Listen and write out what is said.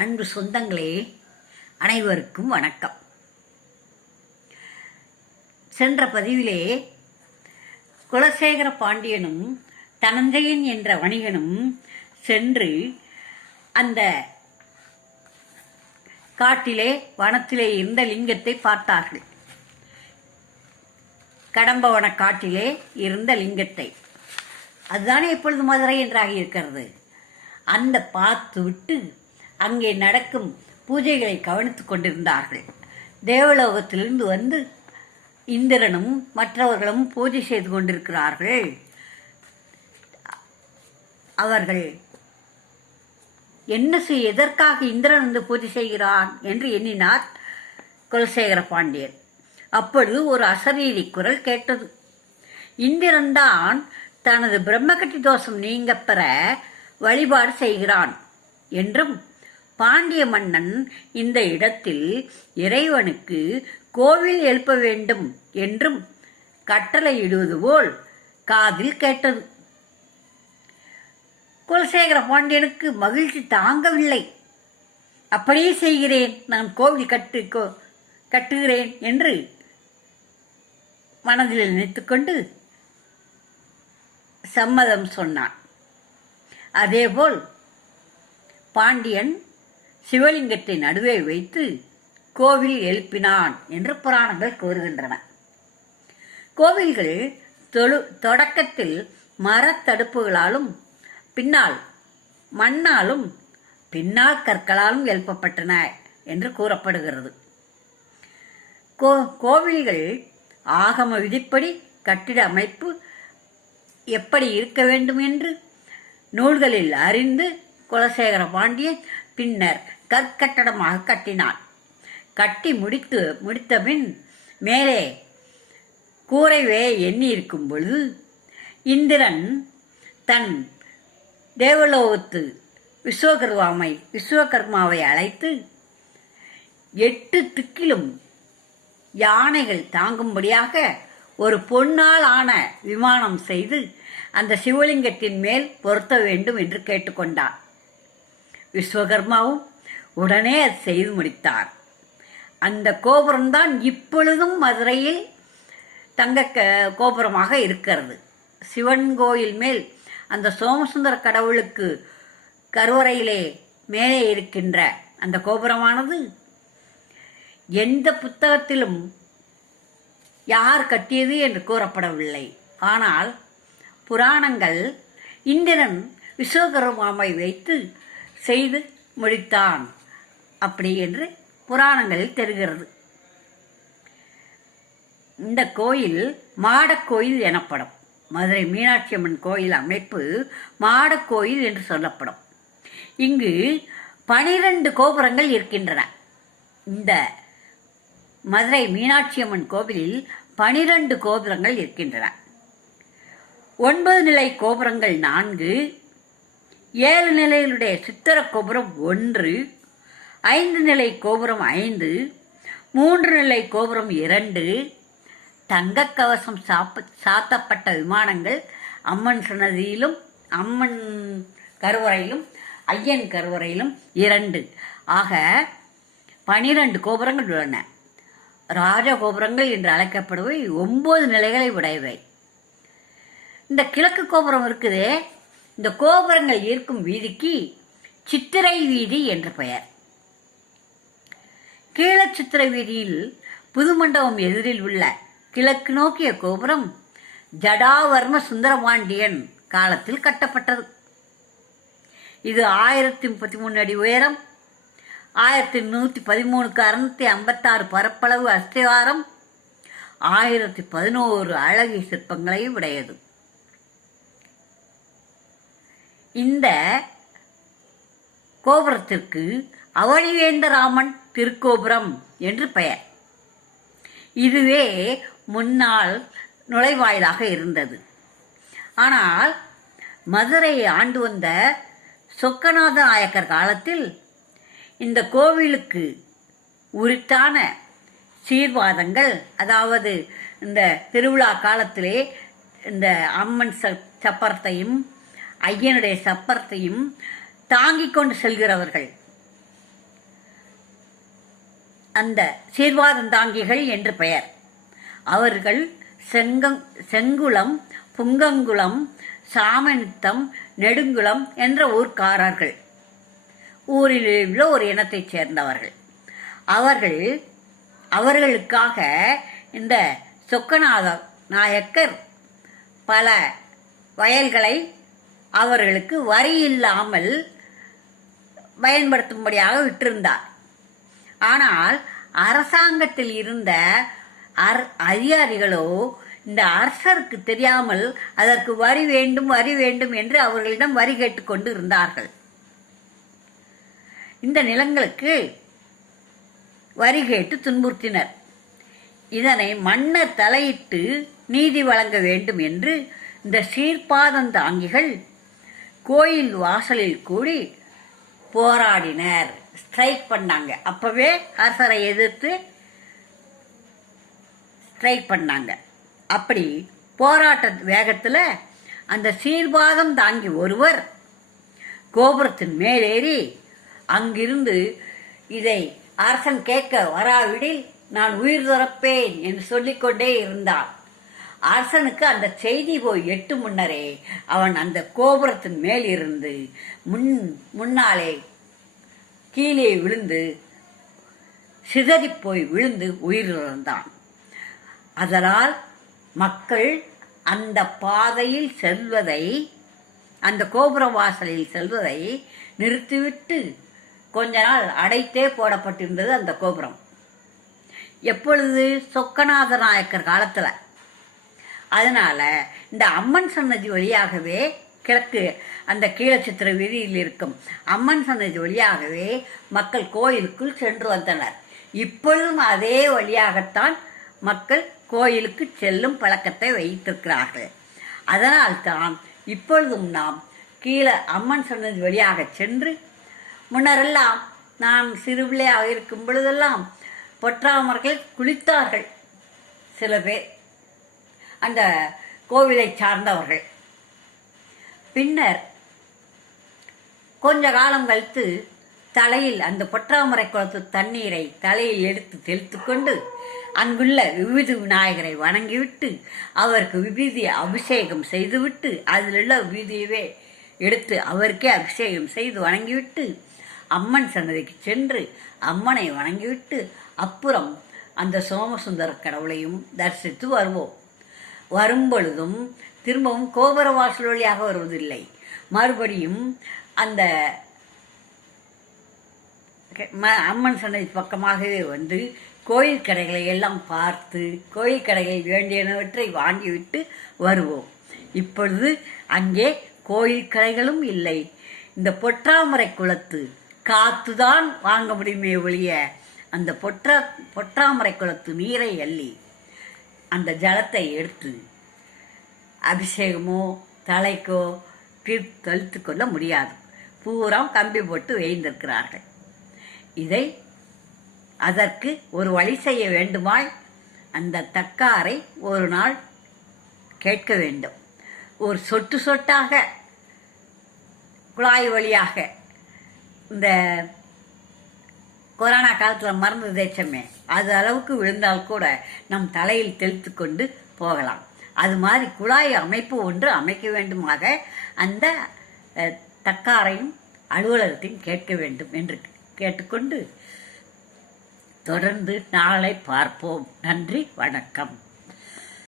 அன்பு சொந்தங்களே, அனைவருக்கும் வணக்கம். சென்ற பதிவிலே குலசேகர பாண்டியனும் தனஞ்சயன் என்ற வணிகனும் சென்று அந்த காட்டிலே வனத்திலே இருந்த லிங்கத்தை பார்த்தார்கள். கடம்பவன காட்டிலே இருந்த லிங்கத்தை, அதுதானே இப்பொழுது மதுரை என்றாகி இருக்கிறது. அந்த பார்த்து விட்டு அங்கே நடக்கும் பூஜைகளை கவனித்துக் கொண்டிருந்தார்கள். தேவலோகத்திலிருந்து வந்து இந்திரனும் மற்றவர்களும் பூஜை செய்து கொண்டிருக்கிறார்கள். அவர்கள் எதற்காக இந்திரன் வந்து பூஜை செய்கிறான் என்று எண்ணினார் குலசேகர பாண்டியன். அப்பொழுது ஒரு அசரீரி குரல் கேட்டது. இந்திரன் தான் தனது பிரம்மகட்டி தோஷம் நீங்க பெற வழிபாடு செய்கிறான் என்றும், பாண்டிய மன்னன் இந்த இடத்தில் இறைவனுக்கு கோவில் எழுப்ப வேண்டும் என்றும் கட்டளையிடுவது போல் காதில் கேட்டது. குலசேகர பாண்டியனுக்கு மகிழ்ச்சி தாங்கவில்லை. அப்படியே செய்கிறேன், நான் கோவில் கட்டுகிறேன் என்று மனதில் நினைத்துக்கொண்டு சம்மதம் சொன்னான். அதேபோல் பாண்டியன் சிவலிங்கத்தை நடுவே வைத்து கோவில் எழுப்பினான் என்று புராணங்கள் கூறுகின்றன. கோவில்கள் தொடக்கத்தில் மரத்தடுப்புகளாலும் பின்னால் மண்ணாலும் பின்னால் கற்களாலும் எழுப்பப்பட்டன என்று கூறப்படுகிறது. கோவில்கள் ஆகம விதிப்படி கட்டிட அமைப்பு எப்படி இருக்க வேண்டும் என்று நூல்களில் அறிந்து குலசேகர பாண்டியன் பின்னர் கற்கட்டடமாக கட்டினான். கட்டி முடித்தபின் மேலே கூரை எண்ணி இருக்கும் பொழுது இந்திரன் தன் தேவலோகத்து விஸ்வகர்மாவை அழைத்து 8 திக்கிலும் யானைகள் தாங்கும்படியாக ஒரு பொன்னால் ஆன விமானம் செய்து அந்த சிவலிங்கத்தின் மேல் பொருத்த வேண்டும் என்று கேட்டுக்கொண்டார். விஸ்வகர்மாவும் உடனே அது செய்து முடித்தார். அந்த கோபுரம்தான் இப்பொழுதும் மதுரையில் தங்க கோபுரமாக இருக்கிறது. சிவன் கோயில் மேல் அந்த சோமசுந்தர கடவுளுக்கு கருவறையிலே மேலே இருக்கின்ற அந்த கோபுரமானது எந்த புத்தகத்திலும் யார் கட்டியது என்று கூறப்படவில்லை. ஆனால் புராணங்கள் இந்திரன் விஸ்வகர்மாவை வைத்து செய்து முடித்தான் அப்படி என்று புராணங்களில் தெரிகிறது. இந்த கோயில் மாடக்கோயில் எனப்படும். மதுரை மீனாட்சி அம்மன் கோயில் அமைப்பு மாடக்கோயில் என்று சொல்லப்படும். இங்கு 12 கோபுரங்கள் இருக்கின்றன. இந்த மதுரை மீனாட்சி அம்மன் கோவிலில் 12 கோபுரங்கள் இருக்கின்றன. 9 நிலை கோபுரங்கள் 4, 7 நிலைகளுடைய சித்திர கோபுரம் 1, 5 நிலை கோபுரம் 5, 3 நிலை கோபுரம் 2, தங்க கவசம் சாத்தப்பட்ட விமானங்கள் அம்மன் சன்னதியிலும் அம்மன் கருவறையிலும் ஐயன் கருவறையிலும் 2 ஆக 12 கோபுரங்கள் உள்ளன. ராஜகோபுரங்கள் என்று அழைக்கப்படுவை 9 நிலைகளை உடையவை. இந்த கிழக்கு கோபுரம் இருக்குதே, இந்த கோபுரங்கள் இருக்கும் வீதிக்கு சித்திரை வீதி என்று பெயர். கீழ சித்திரை வீதியில் புதுமண்டபம் எதிரில் உள்ள கிழக்கு நோக்கிய கோபுரம் ஜடாவர்ம சுந்தரபாண்டியன் காலத்தில் கட்டப்பட்டது. இது 1033 அடி உயரம், 1113க்கு 656 பரப்பளவு அஸ்திவாரம், 1011 அழகிய சிற்பங்களையும் உடையது. இந்த கோபுரத்திற்கு அவனிவேந்தராமன் திருக்கோபுரம் என்று பெயர். இதுவே முன்னாள் நுழைவாயிலாக இருந்தது. ஆனால் மதுரையை ஆண்டு வந்த சொக்கநாத நாயக்கர் காலத்தில் இந்த கோவிலுக்கு உரித்தான சீர்வாதங்கள், அதாவது இந்த திருவிழா காலத்திலே இந்த அம்மன் சப்பரத்தையும் ஐயனுடைய சப்பரத்தையும் தாங்கிக் கொண்டு செல்கிறவர்கள் அந்த சீர்வாதந்தாங்கிகள் என்று பெயர். அவர்கள் செங்குளம், புங்கங்குளம், சாமனித்தம், நெடுங்குளம் என்ற ஊர்க்காரர்கள். ஊரில் உள்ள ஒரு இனத்தைச் சேர்ந்தவர்கள். அவர்களுக்காக இந்த சொக்கநாத நாயக்கர் பல வயல்களை அவர்களுக்கு வரி இல்லாமல் பயன்படுத்தும்படியாக விட்டிருந்தார். ஆனால் அரசாங்கத்தில் இருந்த அதிகாரிகளோ இந்த அரசருக்கு தெரியாமல் அதற்கு வரி வேண்டும் என்று அவர்களிடம் வரி கேட்டுக்கொண்டு இருந்தார்கள். இந்த நிலங்களுக்கு வரி கேட்டு துன்புறுத்தினர். இதனை மன்னர் தலையிட்டு நீதி வழங்க வேண்டும் என்று இந்த சீர்பாதந்தாங்கிகள் கோயில் வாசலில் கூடி போராடினர், ஸ்ட்ரைக் பண்ணாங்க. அப்பவே அரசரை எதிர்த்து ஸ்ட்ரைக் பண்ணாங்க. அப்படி போராட்ட வேகத்தில் அந்த சீர்பாதம் தாங்கி ஒருவர் கோபுரத்தின் மேலேறி அங்கிருந்து இதை அரசன் கேட்க வராவிடில் நான் உயிர் துறப்பேன் என்று சொல்லிக்கொண்டே இருந்தான். அரசனுக்கு அந்த செய்தி போய் எட்டு முன்னரே அவன் அந்த கோபுரத்தின் மேல் இருந்து முன்னாலே கீழே விழுந்து சிதறிப்போய் விழுந்து உயிரிழந்தான். அதனால் மக்கள் அந்த பாதையில் செல்வதை, அந்த கோபுர வாசலில் செல்வதை நிறுத்திவிட்டு கொஞ்ச நாள் அடைத்தே போடப்பட்டிருந்தது அந்த கோபுரம். எப்பொழுது? சொக்கநாத நாயக்கர் காலத்தில். அதனால இந்த அம்மன் சன்னதி வழியாகவே கிழக்கு அந்த கீழச்சித்திர வீதியில் இருக்கும் அம்மன் சன்னதி வழியாகவே மக்கள் கோயிலுக்குள் சென்று வந்தனர். இப்பொழுதும் அதே வழியாகத்தான் மக்கள் கோயிலுக்கு செல்லும் பழக்கத்தை வைத்திருக்கிறார்கள். அதனால்தான் இப்பொழுதும் நாம் கீழே அம்மன் சன்னதி வழியாக சென்று, முன்னரெல்லாம் நான் சிறுபிள்ளையாக இருக்கும் பொழுதெல்லாம் பொற்றாமர்கள் குளித்தார்கள். சில பேர் அந்த கோவிலை சார்ந்தவர்கள். பின்னர் கொஞ்ச காலம் கழித்து தலையில் அந்த பொற்றாமரை குளத்து தண்ணீரை தலையில் எடுத்து தெளித்து கொண்டு அங்குள்ள விபூதி விநாயகரை வணங்கிவிட்டு அவருக்கு விபூதி அபிஷேகம் செய்துவிட்டு அதிலுள்ள விபூதியவே எடுத்து அவருக்கே அபிஷேகம் செய்து வணங்கிவிட்டு அம்மன் சன்னதிக்கு சென்று அம்மனை வணங்கிவிட்டு அப்புறம் அந்த சோமசுந்தர கடவுளையும் தரிசித்து வருவோம். வரும்பொழுதும் திரும்பவும் கோபுர வாசல் வழியாக வருவதில்லை. மறுபடியும் அந்த அம்மன் சன்னதி பக்கமாகவே வந்து கோயில் கடைகளை எல்லாம் பார்த்து கோயில் கடைகளில் வேண்டியனவற்றை வாங்கிவிட்டு வருவோம். இப்பொழுது அங்கே கோயில் கடைகளும் இல்லை. இந்த பொற்றாமரை குளத்து காத்துதான் வாங்க முடியுமே ஒழிய அந்த பொற்றாமரை குளத்து நீரை அள்ளி அந்த ஜலத்தை எடுத்து அபிஷேகமோ தலைக்கோ தளித்து கொள்ள முடியாது. பூரா கம்பி போட்டு வைத்திருக்கிறார்கள். அதற்கு ஒரு வழி செய்ய வேண்டுமாய் அந்த தக்காரை ஒரு நாள் கேட்க வேண்டும். ஒரு சொட்டு சொட்டாக குழாய் வழியாக இந்த கொரோனா காலத்தில் மருந்து தேய்ச்சமே அது அளவுக்கு விழுந்தால் கூட நம் தலையில் தெளித்து கொண்டு போகலாம். அது மாதிரி குழாய் அமைப்பு ஒன்று அமைக்க வேண்டுமாக அந்த தக்காரையும் அலுவலகத்தையும் கேட்க வேண்டும் என்று கேட்டுக்கொண்டு தொடர்ந்து நாளை பார்ப்போம். நன்றி, வணக்கம்.